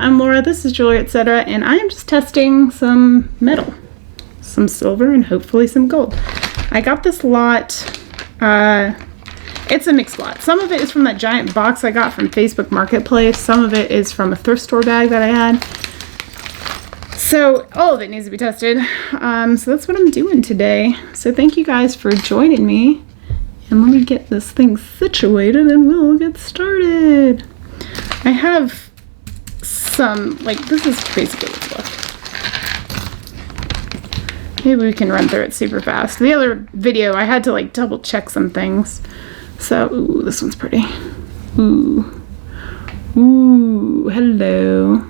I'm Laura, this is Jewelry Etc. and I am just testing some metal. Some silver and hopefully some gold. I got this lot, it's a mixed lot. Some of it is from that giant box I got from Facebook Marketplace. Some of it is from a thrift store bag that I had. So all of it needs to be tested. So that's what I'm doing today. So thank you guys for joining me. And let me get this thing situated and we'll get started. I have some, like, this is basically what's left. Maybe we can run through it super fast. The other video, I had to like double check some things. So, ooh, this one's pretty. Ooh. Ooh, hello.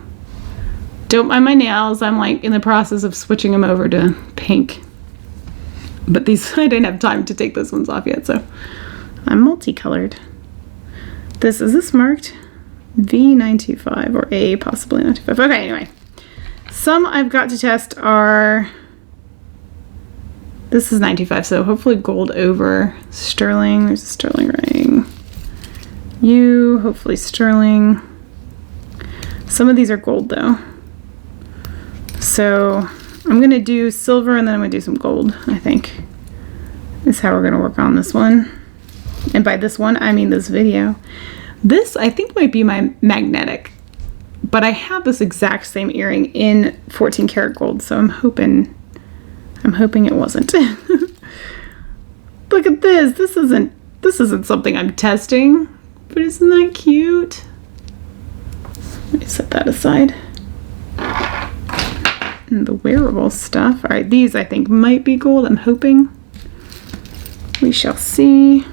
Don't mind my nails. I'm like in the process of switching them over to pink. But these, I didn't have time to take those ones off yet, so I'm multicolored. Is this marked? V925 or A, possibly 925. Okay, anyway. Some I've got to test are, this is 95, so hopefully gold over. Sterling, there's a sterling ring. Hopefully sterling. Some of these are gold though. So I'm gonna do silver and then I'm gonna do some gold, I think. Is how we're gonna work on this one. And by this one, I mean this video. This, I think, might be my magnetic, but I have this exact same earring in 14 karat gold, so I'm hoping it wasn't. Look at this. This isn't something I'm testing, but isn't that cute? Let me set that aside. And the wearable stuff. All right, these I think might be gold. I'm hoping. We shall see.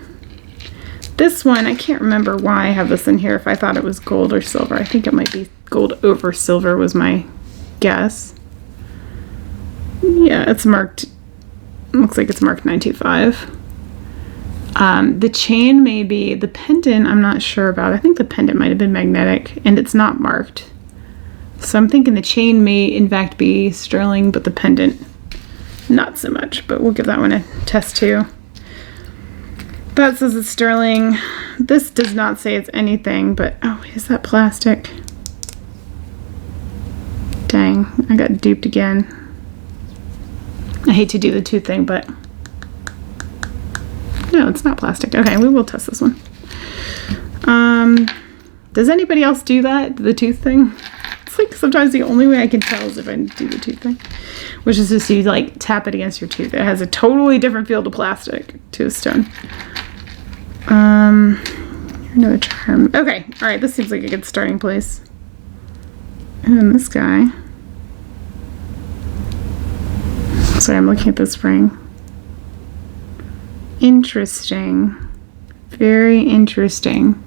This one, I can't remember why I have this in here, if I thought it was gold or silver. I think it might be gold over silver was my guess. Yeah, it's marked, looks like it's marked 925. The chain may be, the pendant I'm not sure about. I think the pendant might have been magnetic and it's not marked. So I'm thinking the chain may in fact be sterling, but the pendant not so much, but we'll give that one a test too. That says it's sterling. This does not say it's anything, but oh, is that plastic? Dang, I got duped again. I hate to do the tooth thing, but no, it's not plastic. Okay, we will test this one. Does anybody else do that, the tooth thing? It's like sometimes the only way I can tell is if I do the tooth thing, which is just you like tap it against your tooth. It has a totally different feel to plastic, to a stone. Another charm. Okay, all right, this seems like a good starting place. And then this guy. Sorry, I'm looking at this ring. Interesting. Very interesting.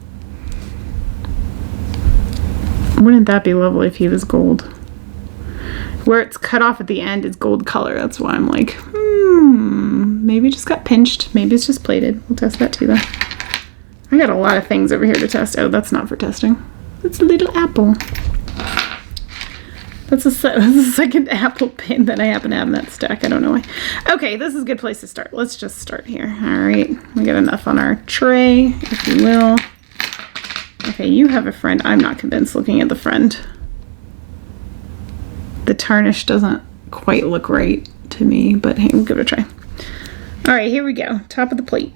Wouldn't that be lovely if he was gold? Where it's cut off at the end is gold color. That's why I'm like, maybe it just got pinched. Maybe it's just plated. We'll test that too though. I got a lot of things over here to test. Oh, that's not for testing. It's a little apple. That's the second apple pin that I happen to have in that stack. I don't know why. Okay, this is a good place to start. Let's just start here. All right, we got enough on our tray, if you will. Okay, you have a friend. I'm not convinced looking at the friend. The tarnish doesn't quite look right to me, but hey, we'll give it a try. All right, here we go. Top of the plate.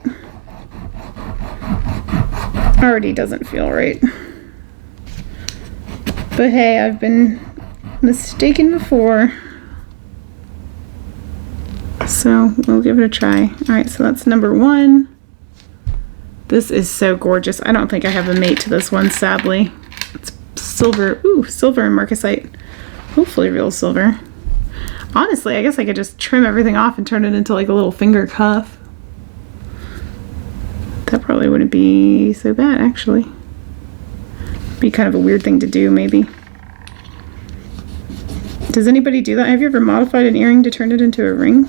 Already doesn't feel right. But hey, I've been mistaken before. So we'll give it a try. All right, so that's number one. This is so gorgeous. I don't think I have a mate to this one, sadly. It's silver. Ooh, silver and marcasite. Hopefully real silver. Honestly, I guess I could just trim everything off and turn it into like a little finger cuff. That probably wouldn't be so bad, actually. Be kind of a weird thing to do, maybe. Does anybody do that? Have you ever modified an earring to turn it into a ring?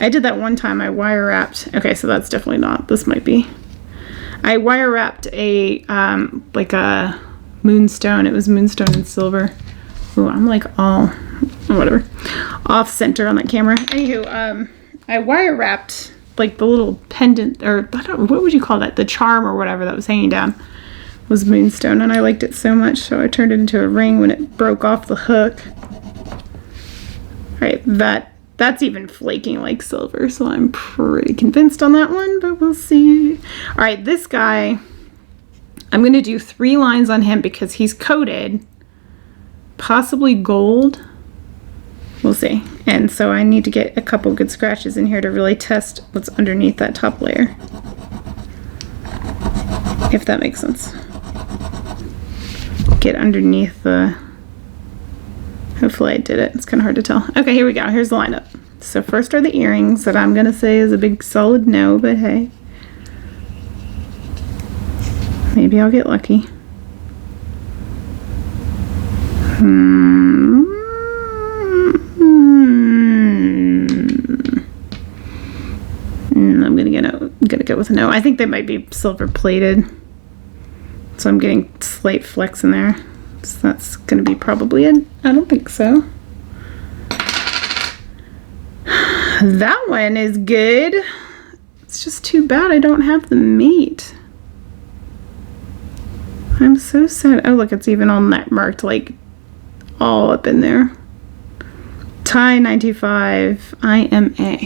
I did that one time. I wire wrapped. Okay, so that's definitely not. This might be. I wire wrapped a, like a moonstone. It was moonstone and silver. Ooh, I'm like all, whatever, off center on that camera. Anywho, I wire wrapped like the little pendant, or I don't, what would you call that? The charm or whatever that was hanging down was moonstone, and I liked it so much, so I turned it into a ring when it broke off the hook. All right, that's even flaking like silver, so I'm pretty convinced on that one, but we'll see. All right, this guy, I'm gonna do 3 lines on him because he's coated, possibly gold. We'll see. And so I need to get a couple good scratches in here to really test what's underneath that top layer, if that makes sense. Get underneath the, hopefully I did it. It's kind of hard to tell. Okay, here we go. Here's the lineup. So first are the earrings that I'm gonna say is a big solid no, but hey, maybe I'll get lucky. I'm gonna go with a no. I think they might be silver plated, so I'm getting slight flecks in there. So that's gonna be probably it. I don't think so. That one is good. It's just too bad I don't have the meat. I'm so sad. Oh look, it's even all marked like all up in there. Tie 95 IMA.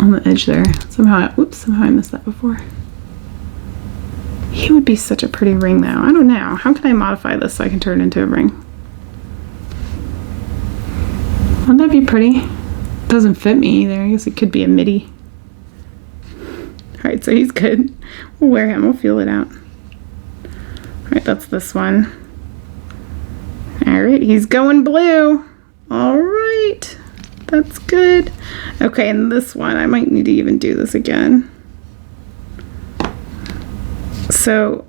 On the edge there. Somehow I missed that before. He would be such a pretty ring though. I don't know. How can I modify this so I can turn it into a ring? Wouldn't that be pretty? Doesn't fit me either. I guess it could be a midi. Alright, so he's good. We'll wear him. We'll feel it out. Alright, that's this one. Alright, he's going blue. Alright. That's good. Okay, and this one, I might need to even do this again. So,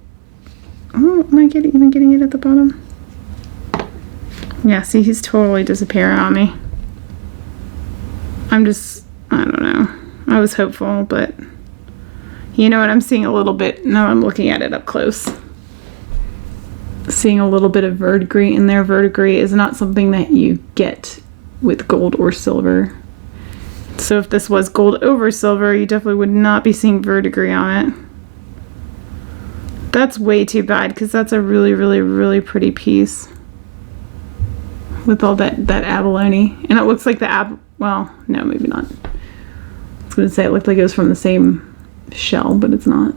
oh, am I even getting it at the bottom? Yeah, see, he's totally disappearing on me. I don't know. I was hopeful, but you know what? I'm seeing a little bit, now I'm looking at it up close. Seeing a little bit of verdigris in there. Verdigris is not something that you get with gold or silver. So if this was gold over silver, you definitely would not be seeing verdigris on it. That's way too bad because that's a really, really, really pretty piece with all that abalone. And it looks like well, no, maybe not. I was gonna say it looked like it was from the same shell, but it's not.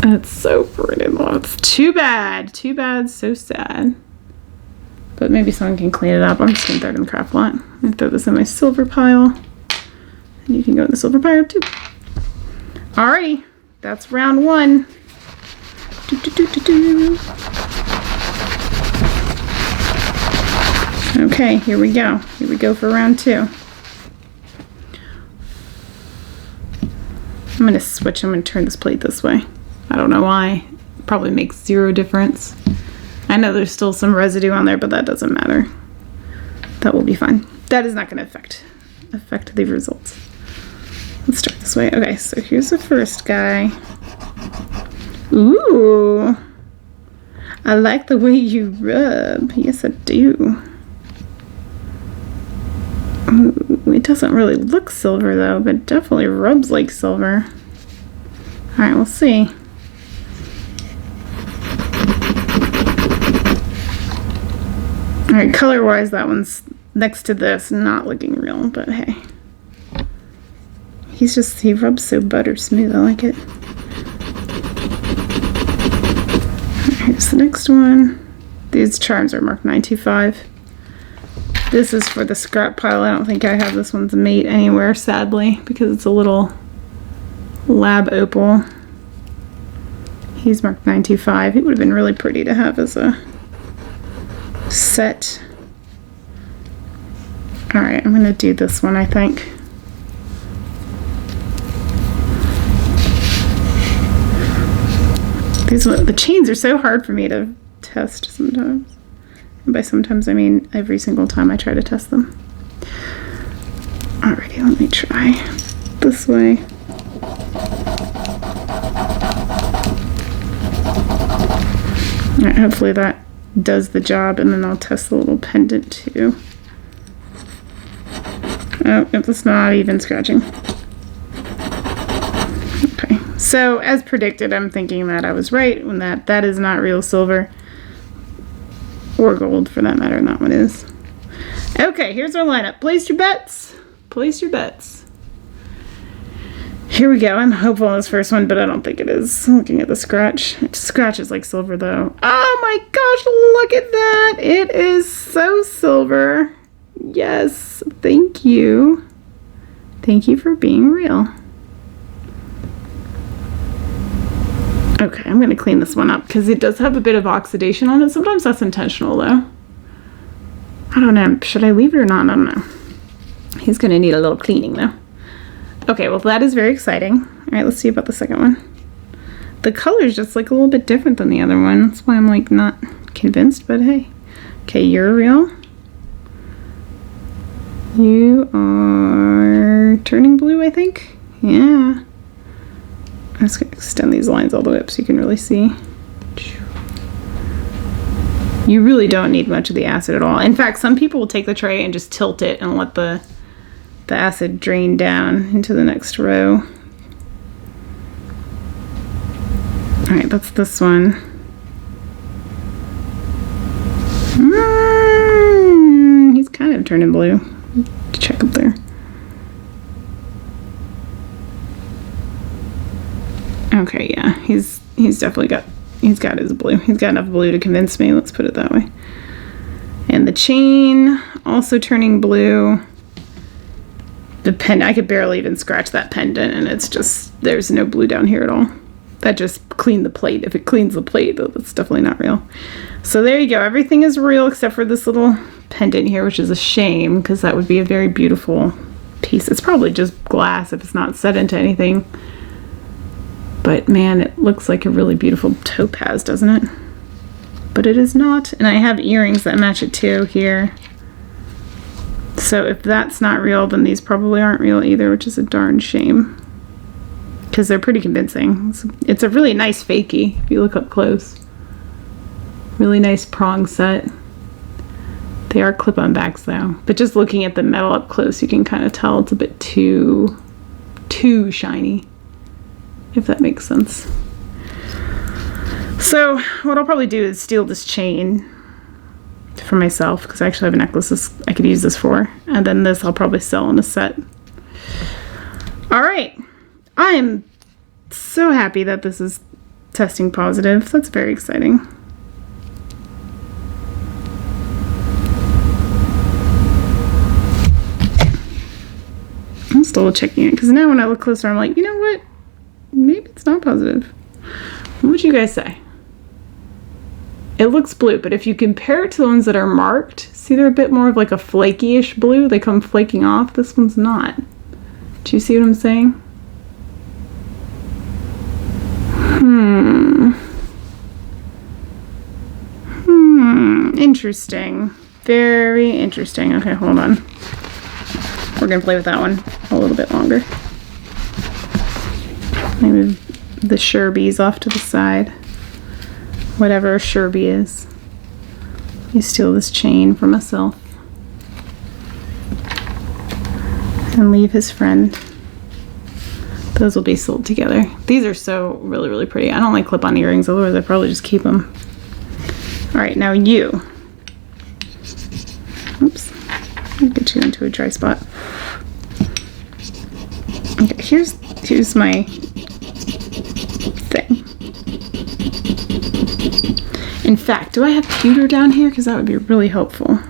That's so pretty. It's too bad. Too bad, so sad. But maybe someone can clean it up. I'm just gonna throw it in the craft lot. I'm gonna throw this in my silver pile. And you can go in the silver pile too. Alrighty, that's round 1. Okay, here we go. Here we go for round 2. I'm gonna switch. I'm gonna turn this plate this way. I don't know why. Probably makes 0 difference. I know there's still some residue on there, but that doesn't matter. That will be fine. That is not going to affect the results. Let's start this way. Okay, so here's the first guy. Ooh. I like the way you rub. Yes, I do. Ooh, it doesn't really look silver, though, but it definitely rubs like silver. All right, we'll see. Alright, color-wise, that one's next to this, not looking real, but hey. He rubs so butter smooth, I like it. Here's the next one. These charms are marked 925. This is for the scrap pile. I don't think I have this one's mate anywhere, sadly, because it's a little lab opal. He's marked 925. It would have been really pretty to have as a set. Alright, I'm gonna do this one, I think. The chains are so hard for me to test sometimes. And by sometimes I mean every single time I try to test them. Alrighty, let me try this way. Alright, hopefully that does the job, and then I'll test the little pendant too. Oh, it's not even scratching. So as predicted, I'm thinking that I was right when that is not real silver. Or gold for that matter, and that one is. Okay, here's our lineup. Place your bets. Place your bets. Here we go. I'm hopeful on this first one, but I don't think it is. Looking at the scratch. It scratches like silver though. Oh my gosh, look at that. It is so silver. Yes, thank you. Thank you for being real. Okay, I'm going to clean this one up because it does have a bit of oxidation on it. Sometimes that's intentional though. I don't know. Should I leave it or not? I don't know. He's going to need a little cleaning though. Okay, well that is very exciting. All right, let's see about the second one. The color is just like a little bit different than the other one. That's why I'm like not convinced, but hey. Okay, you're real. You are turning blue, I think. Yeah. I'm just going to extend these lines all the way up so you can really see. You really don't need much of the acid at all. In fact, some people will take the tray and just tilt it and let the acid drain down into the next row. All right, that's this one. He's kind of turning blue. Check up there. Okay, yeah, he's definitely got his blue. He's got enough blue to convince me, let's put it that way. And the chain also turning blue. The pendant, I could barely even scratch that pendant, and it's just, there's no blue down here at all. That just cleaned the plate. If it cleans the plate, that's definitely not real. So there you go. Everything is real except for this little pendant here, which is a shame because that would be a very beautiful piece. It's probably just glass if it's not set into anything. But man, it looks like a really beautiful topaz, doesn't it? But it is not. And I have earrings that match it too here. So if that's not real, then these probably aren't real either, which is a darn shame. Because they're pretty convincing. It's a really nice fakie if you look up close. Really nice prong set. They are clip-on backs though. But just looking at the metal up close, you can kind of tell it's a bit too shiny. If that makes sense. So what I'll probably do is steal this chain for myself because I actually have a necklace I could use this for, and then this I'll probably sell in a set. All right, I am so happy that this is testing positive. That's very exciting. I'm still checking it because now when I look closer I'm like, you know what, maybe it's not positive. What would you guys say? It looks blue, but if you compare it to the ones that are marked, see they're a bit more of like a flaky-ish blue. They come flaking off. This one's not. Do you see what I'm saying? Interesting. Very interesting. Okay, hold on. We're gonna play with that one a little bit longer. Maybe the Sherbies off to the side. Whatever a Sherby is. You steal this chain for myself. And leave his friend. Those will be sold together. These are so really, really pretty. I don't like clip-on earrings, otherwise I'd probably just keep them. All right, now you. Oops. I'll get you into a dry spot. Okay, here's my thing. In fact, do I have pewter down here? Because that would be really helpful.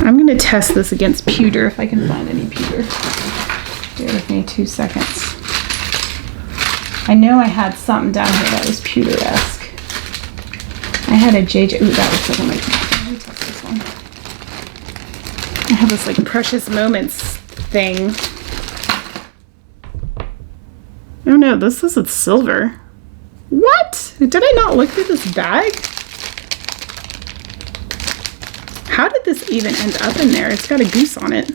I'm going to test this against pewter if I can find any pewter. Bear with me 2 seconds. I know I had something down here that was pewter-esque. I had a JJ. Ooh, that looks like I might. Let me test this one. I have this like precious moments thing. Oh no, this says it's silver. What? Did I not look through this bag? How did this even end up in there? It's got a goose on it.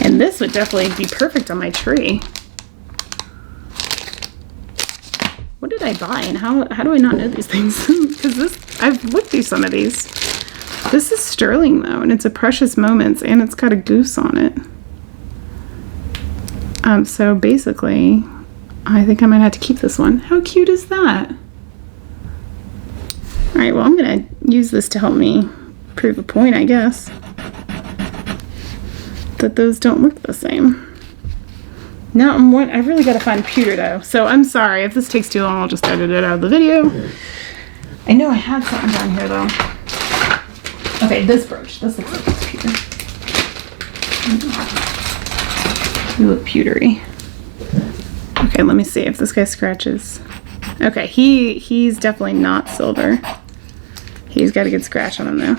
And this would definitely be perfect on my tree. What did I buy and how do I not know these things? Because I've looked through some of these. This is sterling though, and it's a precious moments and it's got a goose on it. So basically, I think I might have to keep this one. How cute is that? All right, well, I'm gonna use this to help me prove a point, I guess. That those don't look the same. Now I've really got to find pewter though. So I'm sorry if this takes too long. I'll just edit it out of the video. I know I had something down here though. Okay, this brooch. This looks like it's pewter. You look pewtery. Okay, let me see if this guy scratches. Okay, he's definitely not silver. He's got a good scratch on him though.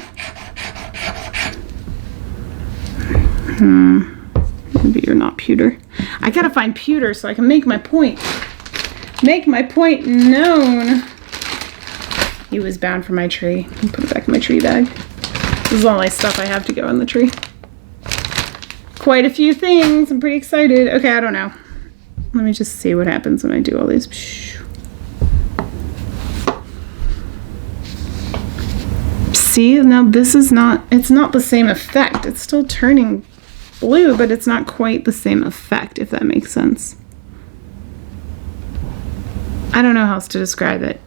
Maybe you're not pewter. I gotta find pewter so I can make my point. Make my point known. He was bound for my tree. I'll put it back in my tree bag. This is all my stuff I have to go in the tree. Quite a few things. I'm pretty excited. Okay, I don't know. Let me just see what happens when I do all these. See, now this is not, it's not the same effect. It's still turning blue, but it's not quite the same effect, if that makes sense. I don't know how else to describe it,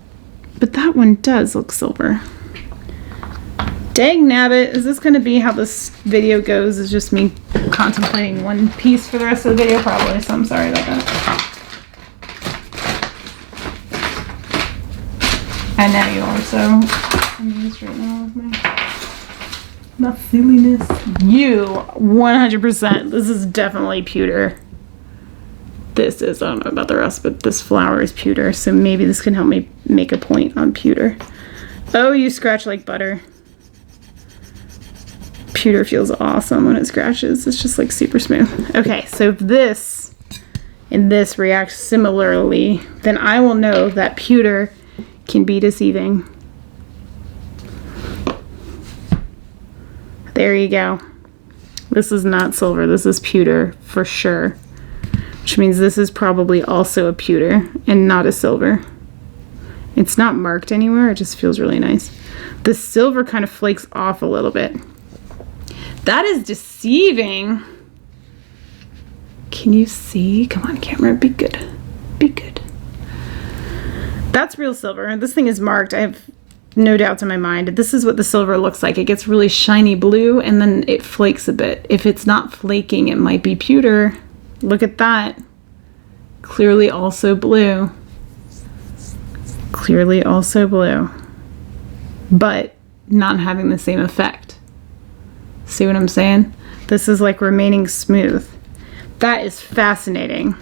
but that one does look silver. Dang nabbit, is this going to be how this video goes? Is just me contemplating one piece for the rest of the video? Probably, so I'm sorry about that. And now you are, so I'm just right now with my silliness. You, 100%. This is definitely pewter. This is, I don't know about the rest, but this flower is pewter, so maybe this can help me make a point on pewter. Oh, you scratch like butter. Pewter feels awesome when it scratches. It's just like super smooth. Okay, so if this and this react similarly, then I will know that pewter can be deceiving. There you go. This is not silver. This is pewter for sure. Which means this is probably also a pewter and not a silver. It's not marked anywhere. It just feels really nice. The silver kind of flakes off a little bit. That is deceiving. Can you see? Come on, camera. Be good. Be good. That's real silver. This thing is marked. I have no doubts in my mind. This is what the silver looks like. It gets really shiny blue and then it flakes a bit. If it's not flaking, it might be pewter. Look at that. Clearly also blue. Clearly also blue. But not having the same effect. See what I'm saying? This is like remaining smooth. That is fascinating.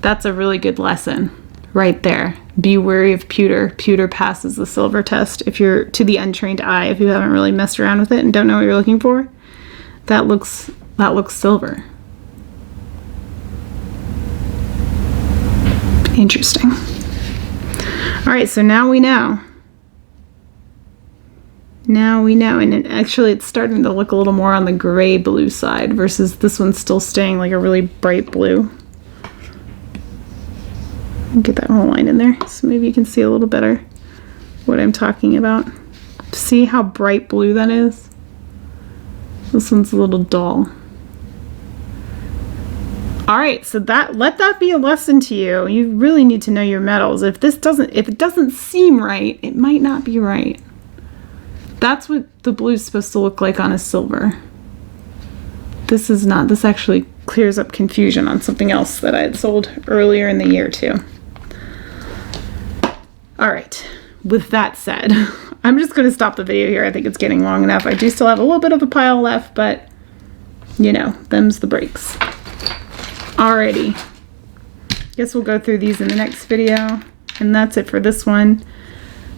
That's a really good lesson right there. Be wary of pewter. Pewter passes the silver test if you're, to the untrained eye, if you haven't really messed around with it and don't know what you're looking for. That looks silver. Interesting. All right, so now we know. Now we know, and actually it's starting to look a little more on the gray blue side versus this one's still staying like a really bright blue. Get that whole line in there so maybe you can see a little better what I'm talking about. See how bright blue that is? This one's a little dull. All right, so let that be a lesson to you. You really need to know your metals. If it doesn't seem right, it might not be right. That's what the blue's supposed to look like on a silver. This is not. This actually clears up confusion on something else that I had sold earlier in the year too. All right, with that said, I'm just going to stop the video here. I think it's getting long enough. I do still have a little bit of a pile left, but you know, them's the breaks. Alrighty, guess we'll go through these in the next video, and that's it for this one.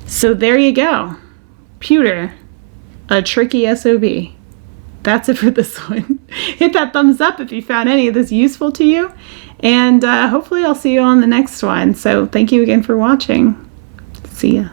So there you go. Pewter, a tricky SOB. That's it for this one. Hit that thumbs up if you found any of this useful to you, and hopefully I'll see you on the next one. So thank you again for watching. See ya.